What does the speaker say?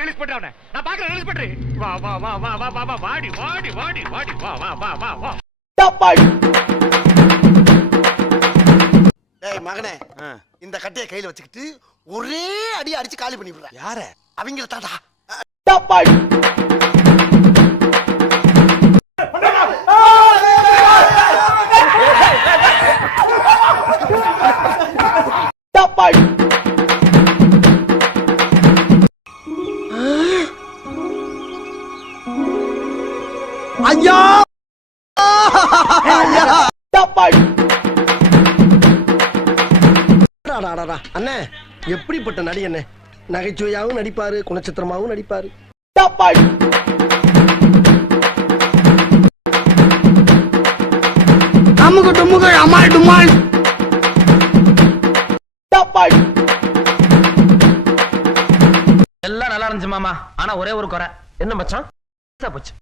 Release பண்றேன் அவனை. நான் பாக்குறேன், ரிலீஸ் பண்றேன். வா வா வா வா வா வா வா வாடி வாடி வாடி வாடி வா வா வா வா வா. டேய் மகனே, இந்த கட்டைய கையில வச்சுக்கிட்டு ஒரே அடி அடிச்சு காலி பண்ணி விடுற. யார? அவங்கள தாண்டா. ஐயா! அண்ணே, எப்படிப்பட்ட நடி அண்ணே? நகைச்சுவையாவும் நடிப்பாரு, குணச்சித்திரமாவும் நடிப்பாரு. அமுகு டுமுகு அமால் டுமால். எல்லாம் நல்லா இருந்துச்சு மாமா, ஆனா ஒரே ஒரு குறை. என்ன மச்சான்? போச்சு.